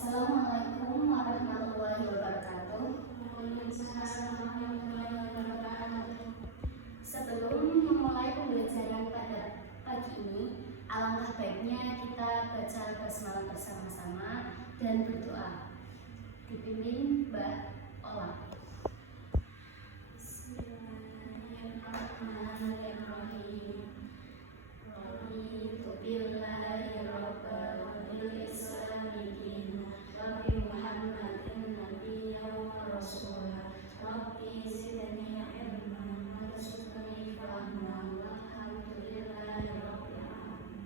Assalamualaikum warahmatullahi wabarakatuh. Sebelum memulai pembelajaran pada pagi ini, alangkah baiknya kita baca basmalah bersama-sama dan berdoa. Dipimpin Mbak Ola. Bismillahirrahmanirrahim. Raditu billahi rabban wa bil islami dinan wa bi Muhammadin nabiyyan wa rasulah. Rabbi zidni ilman warzuqni fahman walhamdulillahi rabbil alamin.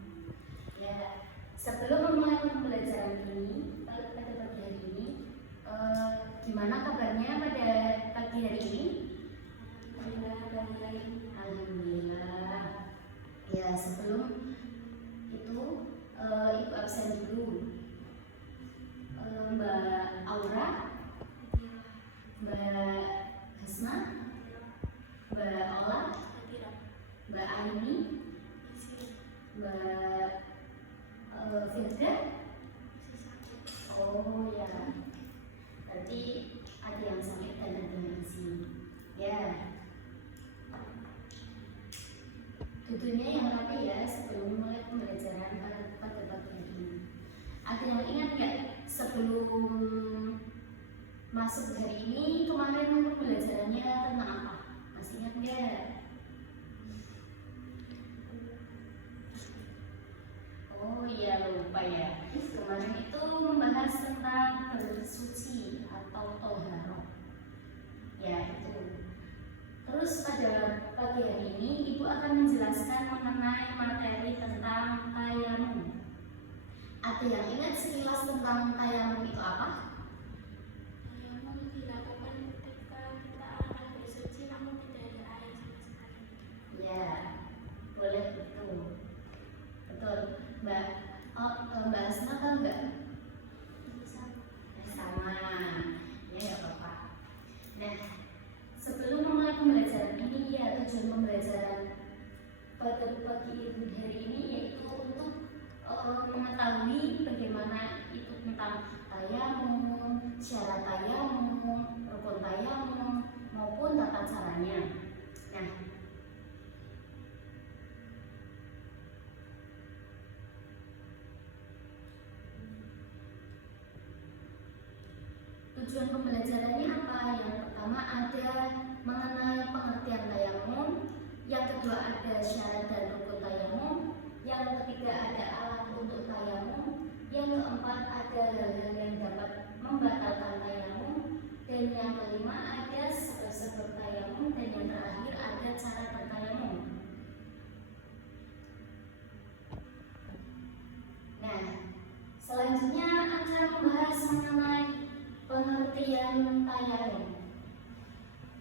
Ya, sebelum memulai pembelajaran ini pada pagi hari ini, gimana kabarnya pada pagi hari ini? Alhamdulillah. Ya, sebelum itu Ibu absen dulu. Mbak Aura, Mbak Hasna, Mbak Ola, Mbak Aini, Mbak Firda. Oh ya, berarti ada yang sakit dan ada yang sini. Ya, tentunya yang rapi ya sebelum mulai pembelajaran pada pagi hari ini. Ada yang ingat nggak sebelum masuk hari ini kemarin pembelajarannya tentang apa? Masih ingat nggak? Oh iya, lupa ya. Kemarin itu membahas tentang bersuci atau toharoh. Ya itu. Terus pada pagi hari ini Ibu akan menjelaskan mengenai materi tentang tayamum. Ada yang ingat sekilas tentang tayamum itu apa? Tayamum dilakukan ketika kita akan bersuci namun tidak ada air sama sekali. Ya, boleh betul. Betul, Mbak. Mbak Asma kan enggak? Sama. Ya, enggak apa-apa. Nah, sebelum memulai pembelajaran ini, ya tujuan pembelajaran pada pagi hari ini yaitu untuk mengetahui bagaimana itu tentang tayamum, syarat tayamum, rukun tayamum maupun tata caranya. Nah, tujuan pembelajarannya apa? Yang pertama ada mengenai pengertian tayamum, yang kedua ada syarat dan rukun tayamum, yang ketiga ada alat untuk tayamum, yang keempat ada hal-hal yang dapat membatalkan tayamum, dan yang kelima ada sebab-sebab tayamum, dan yang terakhir ada cara bertayamum. Nah, selanjutnya akan membahas mengenai pengertian tayamum.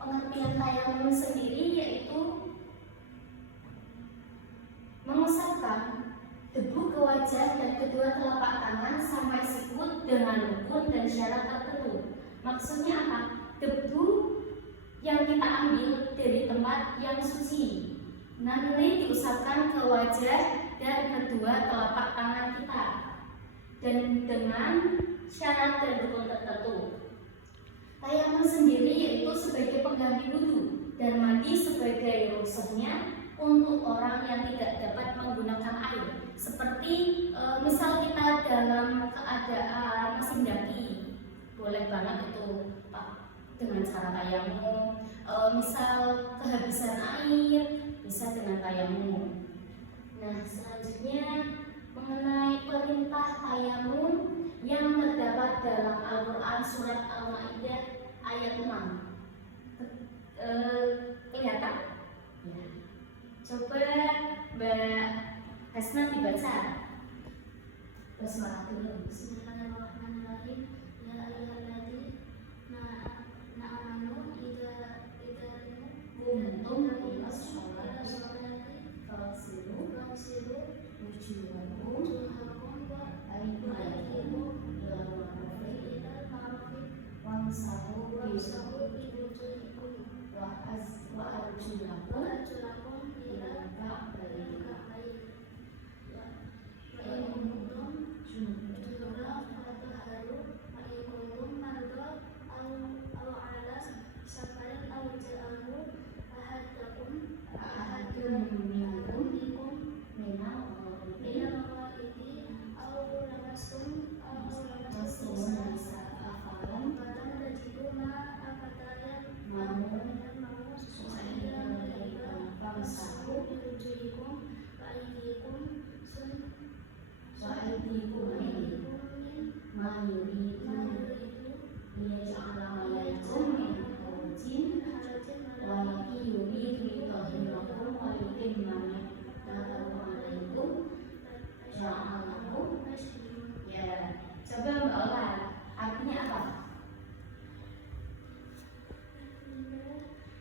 Pengertian tayamum sendiri yaitu mengusapkan debu ke wajah dan kedua telapak tangan sampai sikut dengan rukun dan syarat tertentu. Maksudnya apa? Debu yang kita ambil dari tempat yang suci nanti diusapkan ke wajah dan kedua telapak tangan kita dan dengan syarat dan rukun tertentu. Tayamum sendiri yaitu sebagai pengganti wudu dan mandi sebagai rukhsahnya untuk orang yang tidak dapat menggunakan air. Seperti misal kita dalam keadaan mesin daki, boleh banget itu dengan cara tayamum. Misal kehabisan air, bisa dengan tayamum. Nah, selanjutnya mengenai perintah tayamum yang terdapat dalam Al-Quran surat Al-Ma'idah ayat 6. Kelihatan? Ya. Coba Mbak Hasna dibaca. Basmalah dulu. Bismillahirrahmanirrahim. Ya ayyuhalladzina amanu idza Kuntum ila sholati fagsilu wujuhakum wujuhakum wa aydiyakum ilal marafiq wamsahu bi wujuhikum wa arjulakum arjulakum ilal ka'bayn. wa in kuntum Junub junuban fatahharu Yang amal kamu. Muslim. Ya, coba Mbak Ola, artinya apa?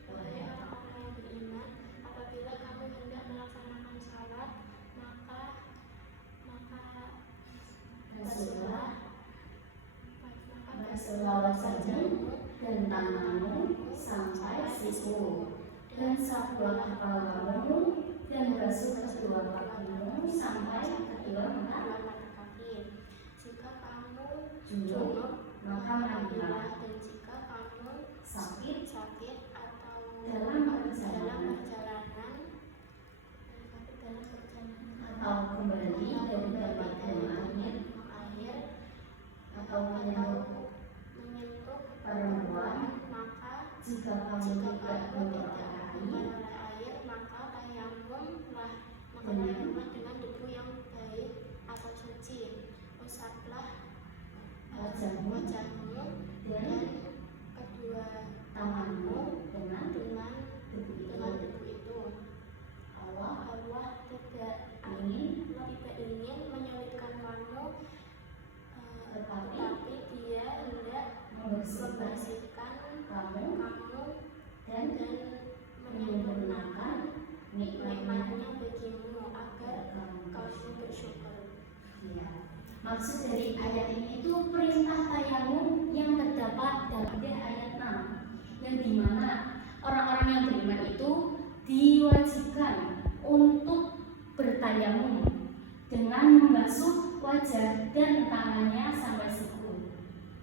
Wahai orang-orang yang beriman, apabila kamu hendak melaksanakan salat, maka Rasulullah maka wajahmu dan tanganmu sampai siku, dan sebuah kepalamu dan basuh kedua kakimu sampai kedua mata kaki. Jika kamu junub, maka mandilah. dan jika kamu Sakit atau dalam perjalanan atau kembali dari tempat air atau menyentuh perempuan, maka jika kamu tidak memperoleh air, maka tayamumlah dengan debu yang baik atau suci. Usaplah wajahmu wajahmu dan dan kedua tanganmu dengan debu itu. Allah Allah tidak ingin, ingin menyulitkan kamu, tetapi tapi Dia hendak membersihkan membersihkan kamu dan dan menyempurnakan nikmatnya nikmatnya bagimu agar kamu. kamu bersyukur. Ya. Maksud dari ayat ini itu perintah tayamum yang terdapat dalam ayat 6, yang dimana orang-orang yang beriman itu diwajibkan untuk bertayamum dengan membasuh wajah dan tangannya sampai siku.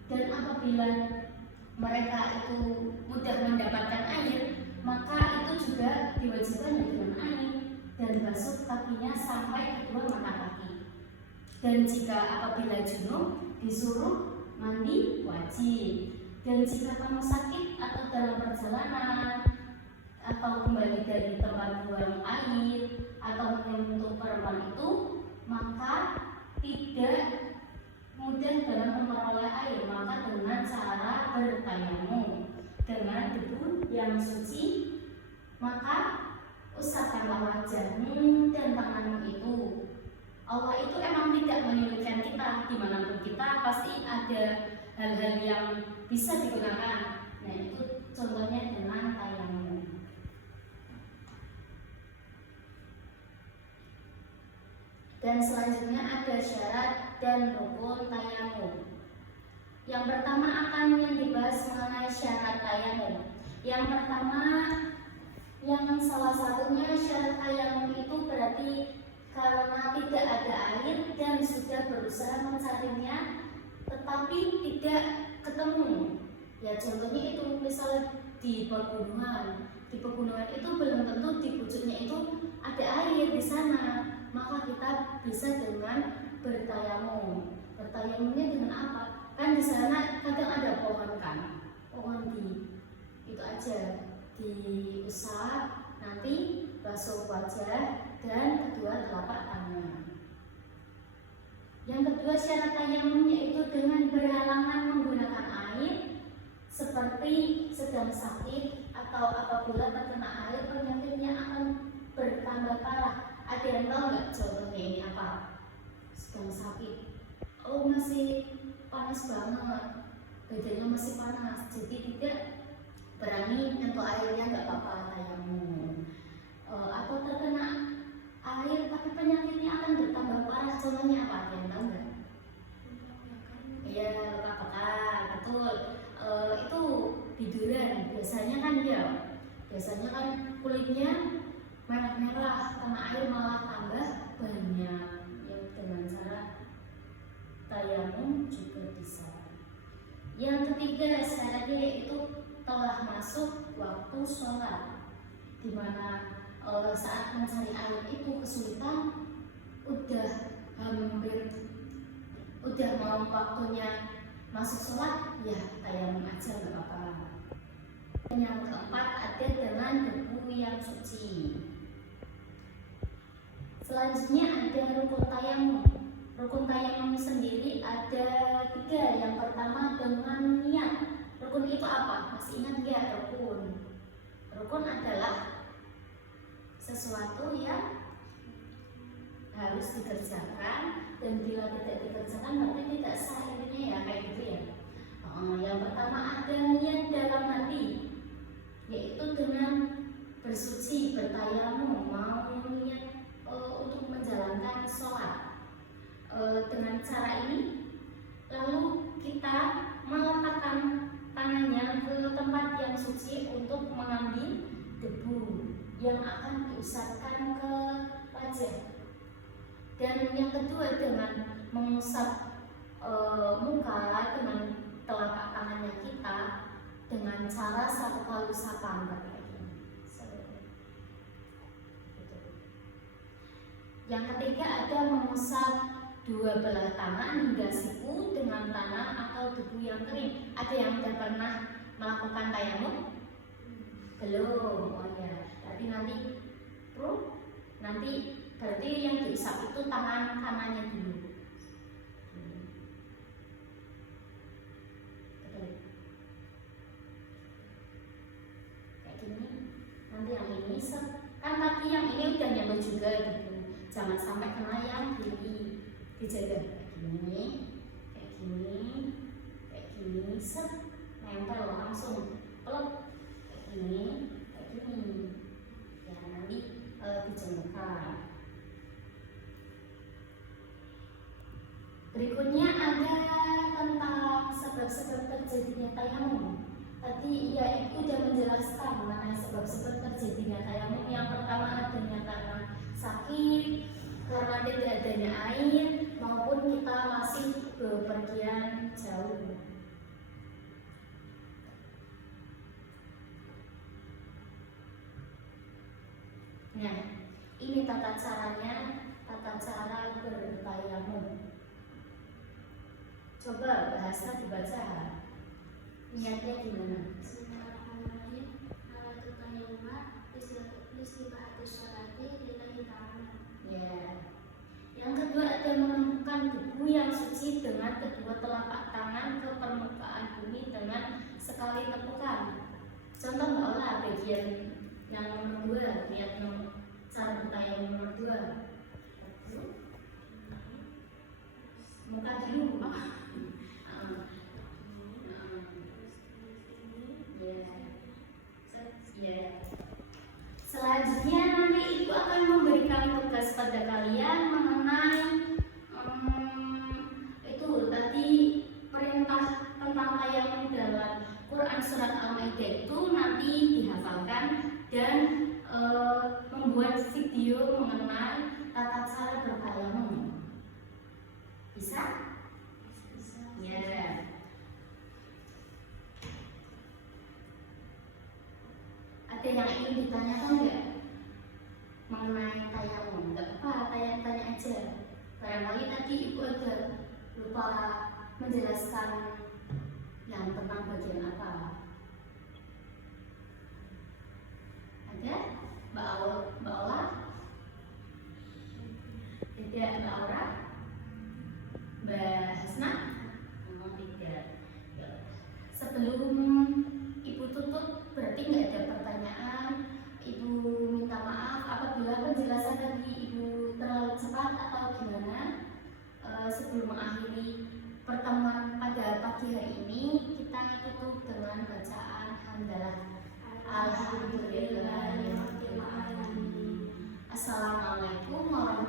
Dan apabila mereka itu mudah mendapatkan air, maka itu juga diwajibkan dengan air dan basuh kakinya sampai kedua mata kaki. Dan jika apabila junub disuruh mandi wajib. Dan jika kamu sakit atau dalam perjalanan atau kembali dari tempat buang air atau menyentuh perempuan itu, maka tidak mudah dalam memperoleh air, maka dengan cara bertayamum dengan debu yang suci, maka usapkanlah wajahmu dan tanganmu itu. Allah itu emang tidak menyulitkan kita, dimanapun kita pasti ada hal-hal yang bisa digunakan. Nah itu contohnya dengan tayamum. Dan selanjutnya ada syarat dan rukun tayamum. Yang pertama akan yang dibahas mengenai syarat tayamum. Yang pertama, yang salah satunya syarat tayamum itu berarti karena tidak ada air dan sudah berusaha mencarinya tetapi tidak ketemu. Ya contohnya itu misal di pegunungan itu belum tentu di pucuknya itu ada air di sana, maka kita bisa dengan bertayamum. Bertayamumnya dengan apa? Kan di sana kadang ada pohon kan, pohon itu aja diusap, nanti basuh wajah dan kedua telapak tangan. Yang kedua syarat tayamum yaitu dengan berhalangan menggunakan air, seperti sedang sakit atau apabila terkena air penyakitnya akan bertambah parah. Ada yang tahu nggak contohnya ini apa? Sedang sakit, oh masih panas banget, badannya masih panas, jadi tidak berani nyentuh airnya, nggak apa-apa tayamum. Atau terkena air tapi penyakitnya akan bertambah parah, contohnya apa? Ada yang tahu nggak? Iya, luka bakar, betul. Itu biduran biasanya kan kulitnya merah-merah, kena air malah tambah banyak. Ya dengan cara tayamum juga bisa. Yang ketiga syaratnya yaitu telah masuk waktu sholat, dimana saat mencari air itu kesulitan, udah mau waktunya masuk sholat, ya tayamum aja nggak apa-apa. Yang keempat ada dengan debu yang suci. Selanjutnya ada rukun tayamum. Rukun tayamum sendiri ada 3. Yang pertama dengan niat. Rukun itu apa? Masih ingat nggak rukun? Rukun adalah sesuatu yang harus dikerjakan, dan bila tidak dikerjakan berarti tidak sah intinya ya, kayak gitu ya. Yang pertama ada niat dalam hati, yaitu dengan bersuci, bertayamum, mau niat untuk menjalankan sholat. Dengan cara ini lalu kita meletakkan tangannya ke tempat yang suci untuk mengambil debu yang akan diusapkan ke wajah. Dan yang kedua dengan mengusap muka dengan telapak tangannya kita dengan cara 1 kali usapan kayak gini. Yang ketiga ada mengusap 2 belah tangan hingga siku dengan tanah atau debu yang kering. Ada yang sudah pernah melakukan tayamum? Belum. Oh ya, berarti nanti berarti yang diusap itu tangan kanannya dulu. Kayak gini. Nanti yang ini kan kaki yang ini udah nyampe juga gitu. Jangan sampai kena yang kiri. Dijaga kayak gini, nempel langsung peluk kayak gini, ya nanti dijemurkan. Berikutnya ada tentang sebab-sebab terjadinya tayamum. Tadi ya itu sudah menjelaskan mengenai sebab-sebab terjadinya tayamum. Yang pertama adanya karena sakit, karena tidak adanya air, maupun kita masih bepergian jauh. Nah, ini tata caranya, tata cara bertayamum. Coba bahasa dibaca. Niatnya gimana? Bismillahirrahmanirrahim. Nawaitu tayammuma listibahati sholati lillahi ta'ala. Ya. Yang kedua ada menumpukan debu yang suci dengan kedua telapak tangan ke permukaan bumi dengan sekali tepukan. Contoh olah bagian yang nomor 2, lihat cara bertayamum nomor 2. Muka dulu. Selanjutnya nanti itu akan memberikan tugas pada kalian mengenai itu tadi perintah tentang tayamum dalam Quran surat Al-Maidah itu nanti dihafalkan dan membuat video mengenai tata cara bertayamum. Bisa? Ya. Ada yang ingin ditanyakan nggak mengenai tayamum? Nggak apa, tanya aja. Barangkali tadi ibu ada lupa menjelaskan yang tentang bagian apa. Ada? Mbak Ola? Tidak, Mbak Aura? Mbak Hasna? Tidak. Sebelum Ibu tutup, berarti nggak ada pertanyaan. Ibu minta maaf apabila penjelasan tadi Ibu terlalu cepat atau gimana. Sebelum mengakhiri pertemuan pada pagi hari ini, kita tutup dengan bacaan hamdalah. Alhamdulillah. Assalamualaikum warahmatullahi wabarakatuh.